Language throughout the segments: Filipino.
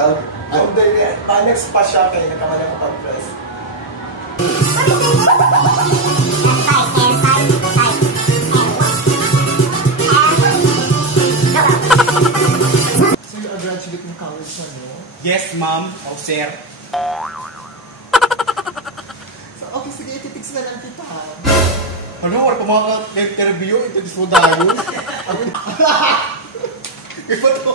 ikaw. Next pa siya kaya nagkamali ako pag-press. So you're a graduate in college na, no? Yes, ma'am. O, sir. So, okay, sige, ititiks na lang kita. Ano, wala pa mga interview, ito gusto dayo. Iba to.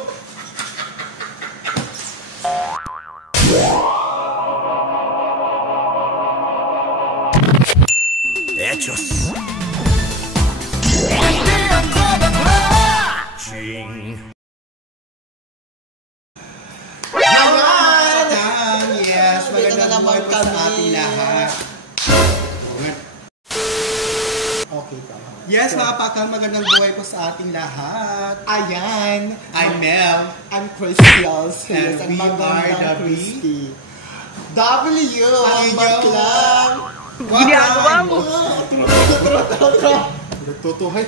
Hechos. Ching. Yes, magandang buhay po sa ating lahat. Okay, tama. Yes, mga pakang, magandang buhay po sa ating lahat. Ayan. I'm Mel. I'm Christy also. And we are the Christy. W. Ang baklang. Ginagawa mo. Nagtutuhay.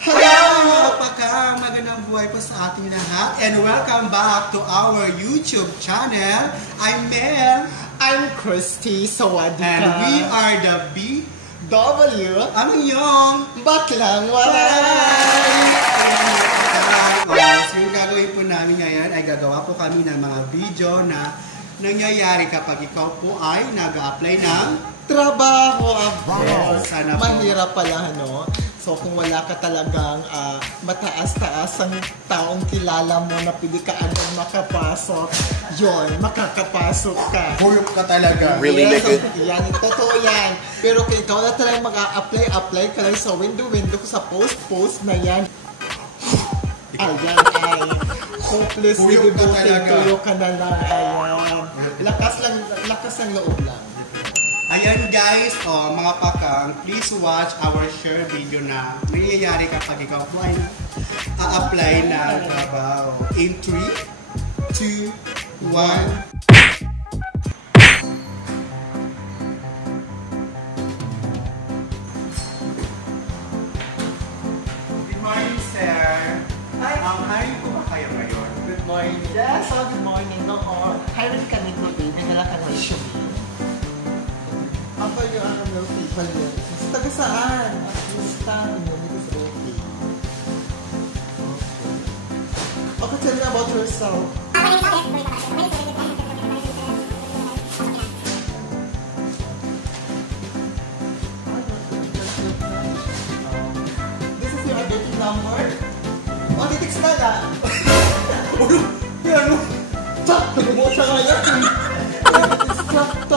Hello, mga pakang, magandang buhay po sa ating lahat. And welcome back to our YouTube channel. I'm Mel. I'm Christy. Sawadee ka. And we are the W. Ano yung Baklang waray. So yung gagawin po namin ngayon ay gagawa po kami ng mga video na nangyayari kapag ikaw po ay nag-a-apply ng trabaho. Yes, sana po. Mahirap pala, no? So kung wala ka talagang mataas-taas ang taong kilala mo na pwede ka agad makapasok, yon, makakapasok ka. Huyok ka talaga. Really yes, yan, totoo yan. Pero kung ikaw na talagang mag-a-apply ka lang sa window sa post na yan. Ayan, ay. Hopeless, huyok ka talaga. Tuyok ka na lang. Ayan. Lakas lang loob lang. Ayan guys, mga pakang, please watch our share video na nangyayari kapag ikaw po ay a-apply na trabaho. In 3, 2, 1. Good morning, sir. Hi. Hiring po ba kayo ngayon? Good morning. Yes, good morning. No, hiring kami today. May dala ka ng resume. Ako yung real people yun. Taga saan? At least immunity is okay. Okay, tell me about yourself. This is your identity number? O, titiks na lang. Ano? Tsak! Nagumuot siya ngayon. Tsak!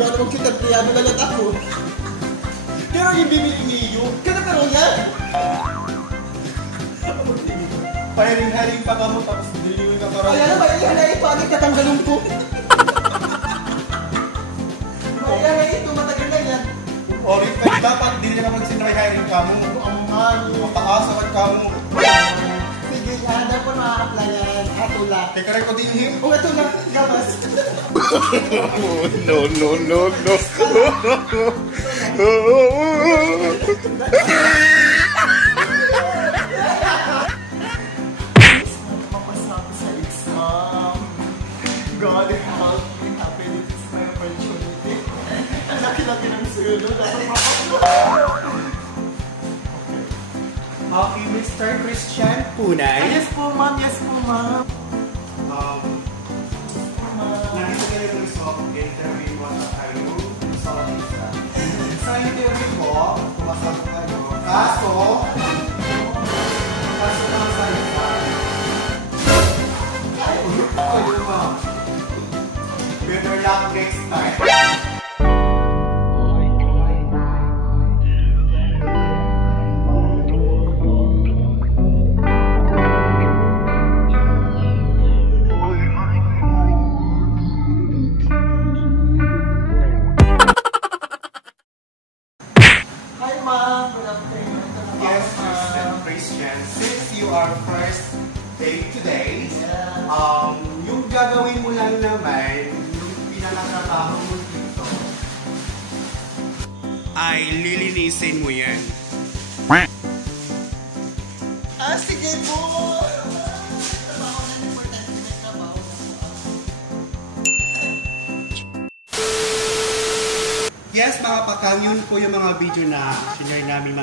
Magkano mong kita priyado na lang ako. Pero yung bibili niyo, pero yan! Pahiring-haring pa ka mo tapos diliwin ka parang... Ayan na ba? Ayan na ito. Agad katanggalin ko. Ayan na ito. Matagal na yan. Orit na dapat hindi na naman sinry-hiring ka mo. Ang mahal. Mataas ka mo. Sige, handa po na-applyan. Ato lang. Teka rin ko din him. O, ito na. Gamas. No. Mapasa ako sa exam. God help me. Happiness is my opportunity. Ang laki-laki ng sulo. Dapat mapasa. Okay, Mr. Christian Punay. Yes po, ma'am. Yes po, ma'am. Nandito kayo yung result interview mo sa kayo. Sa interview ko, pumasok kayo. Kaso na sa exam. Ay, kayo ba? Better luck next time. Since you are first day today, yung gagawin mo lang naman, yung pinakatrabaho mo dito, ay lilinisin mo yan. Sige po! mga pakang, yun po yung mga video na sinare namin,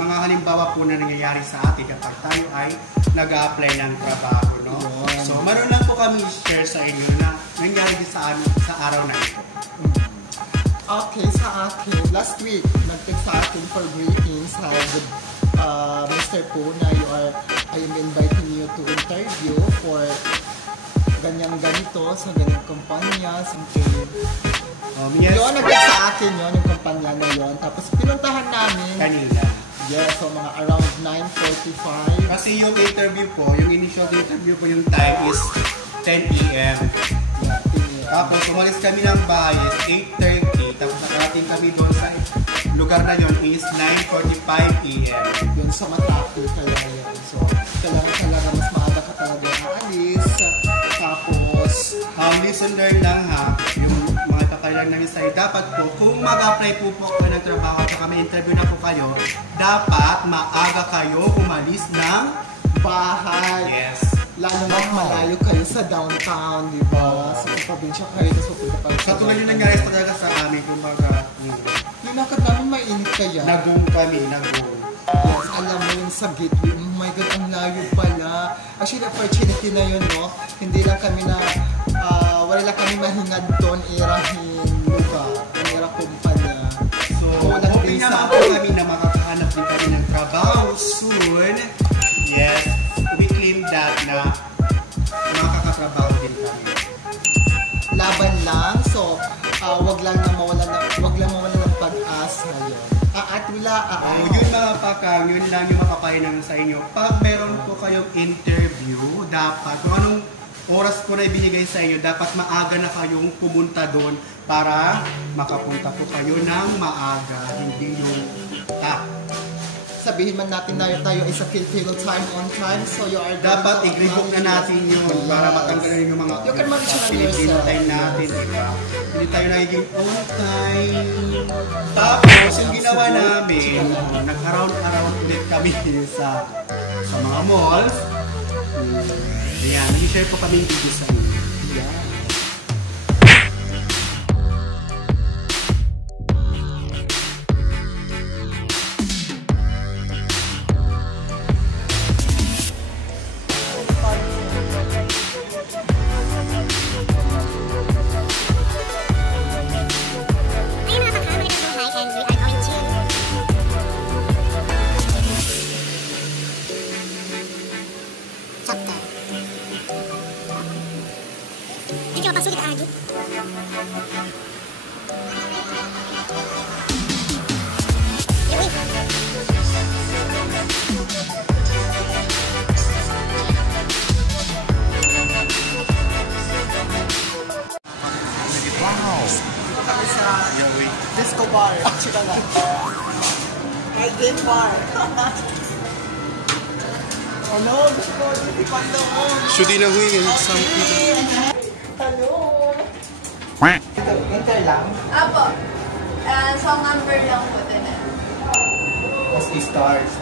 mga halimbawa po na nangyayari sa atin kapag tayo ay nag-a-apply ng trabaho, no? So, meron lang po kami share sa inyo na nangyari sa amin sa araw na ito. Okay, sa akin, last week, nag-text sa akin for greetings. How good, Mr. Puna, I am inviting you to interview for ganyan-ganito sa ganyang kumpanya, something. Yes. Yun, nag-text sa akin yun, yung kumpanya na yun. Tapos pinuntahan namin. Kanina. Yes, so mga around 9:45. Kasi yung interview po, yung initial interview po, yung time is 10 a.m. Tapos umalis kami ng bahay is 8:30. Tapos nakarating kami doon sa lugar na yun is 9:45 a.m. Yun sa matraffic kaya yun. So, kailangan talaga mas maaga ka talaga aalis. Tapos, listen learn lang ha, yung mga ipapailan namin sa'yo. Dapat po, kung mag-apply po kayo ng trabaho at may interview na po kayo, dapat maaga kayo umalis ng bahay. Yes. Lalo na malayo kayo sa downtown, di ba? Sa probinsya kayo, tapos pupunta pa. Sa tulad yung nangyari talaga sa amin, kumbaga, yung lakad namin mainit kaya. nagong kami. Yes, alam mo yung sa gateway, oh my God, ang layo pala. Actually, opportunity na yun, no? Hindi lang kami na, wala lang kami mahingad doon, irahin lugar, ira kumpanya. So, hoping naman po kami na makakahanap din kami ng trabaho soon. Yes, we claim that na makakatrabaho din kami. Laban lang, so wag lang mawalan ng pag-asa ngayon. Yun mga pakang, yun lang yung mapapayo namin sa inyo. Pag meron po kayong interview, dapat, kung anong oras po na ibinigay sa inyo, dapat maaga na kayong pumunta doon para makapunta po kayo ng maaga, hindi yung sabihin man natin na tayo is a Filipino time on time, so you are dapat i-rebook na natin yun para matanggalin yung mga Filipino time natin, diba? Hindi tayo nagiging on time. Tapos yung ginawa namin, nag-around ulit kami sa mga malls. Ayan, nag-share po kami yung video sa inyo. Disco bar, chika lang. May game bar. Ano? Gusto, hindi pa doon. Should in a way, something. Hello. Enter lang? Apo. Song number lang po din. As stars.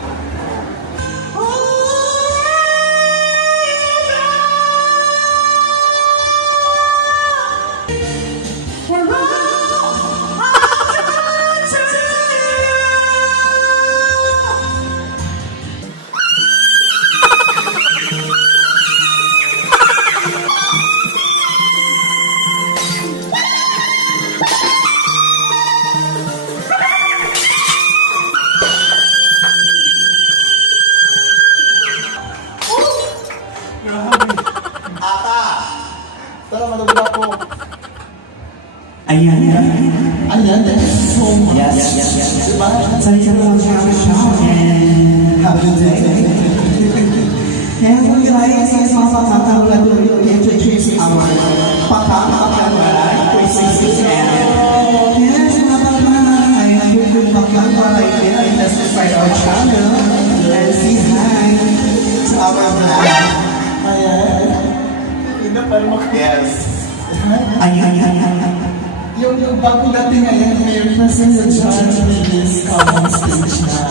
Ayan. Thank you so much. Yes. Salita and have a good day. And guys, it's also time to introduce our Paka Paka 360 and yes, I will Paka let's subscribe our channel and say hi to our vlog. Yes. Ayan. Yung bagong dating ngayon, may represent the judge with this common stage now.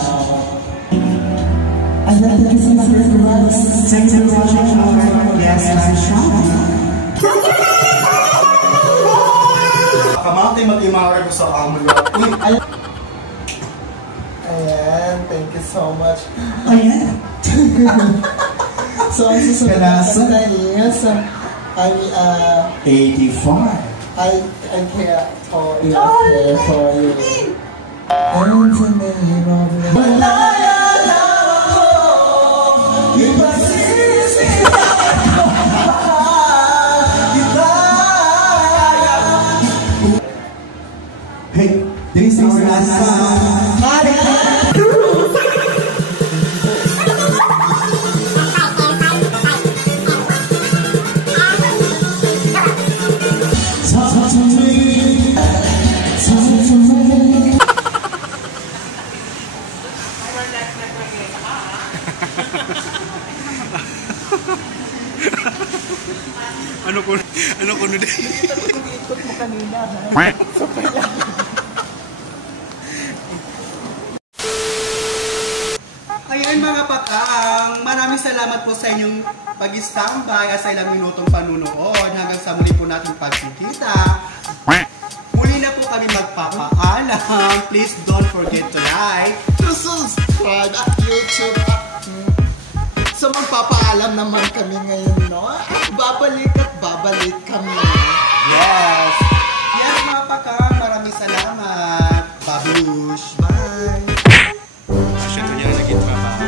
I'd like to kiss my friends. Thanks for watching our live show. Kamantay mag-imara ko sa amo niya. Ayan, thank you so much. Ayan. So, ang susunod na kanta is, I 85. I care for you. I care for you. And the name of love. Malaya lang ako. Ipasisi ako. Hey, this is my song. Ano ko na din? Ikot mo kanina, ha? Super lang. Ayan mga pakang, maraming salamat po sa inyong pag-standby at sa ilang minutong panunood hanggang sa muli po natin pagkikita. Muli na po kami magpapaalam. Please don't forget to like, To subscribe at YouTube. So magpapaalam naman kami ngayon, no? At babalik kami. yes! Yes mga pakang, maraming salamat. Babush! Bye! Asya ko niya naging trabaho.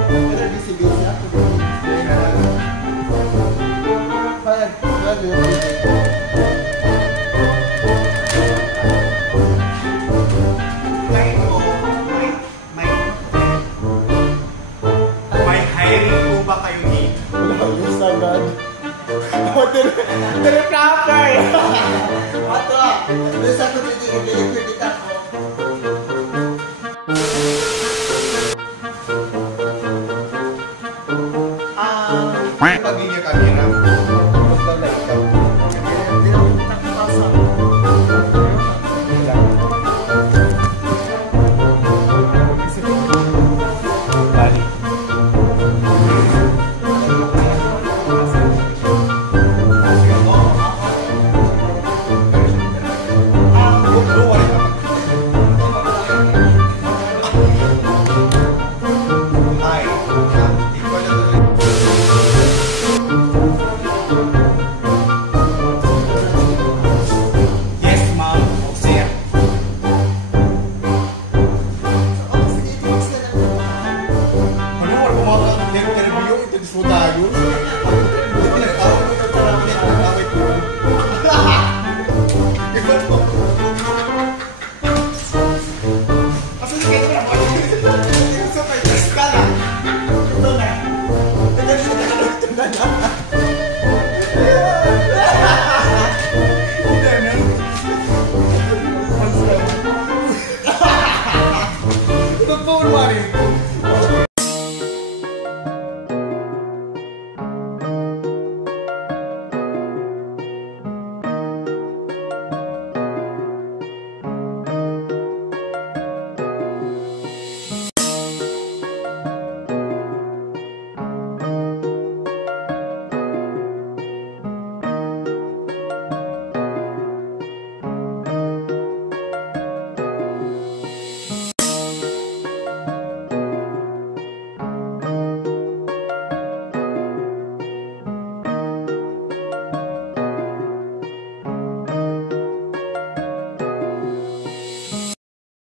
Pero busy ako. Bayad, May hiring po ba kayo dito? Ayos agad. Pero proper! Wato! Doon sa ko dito, hindi ka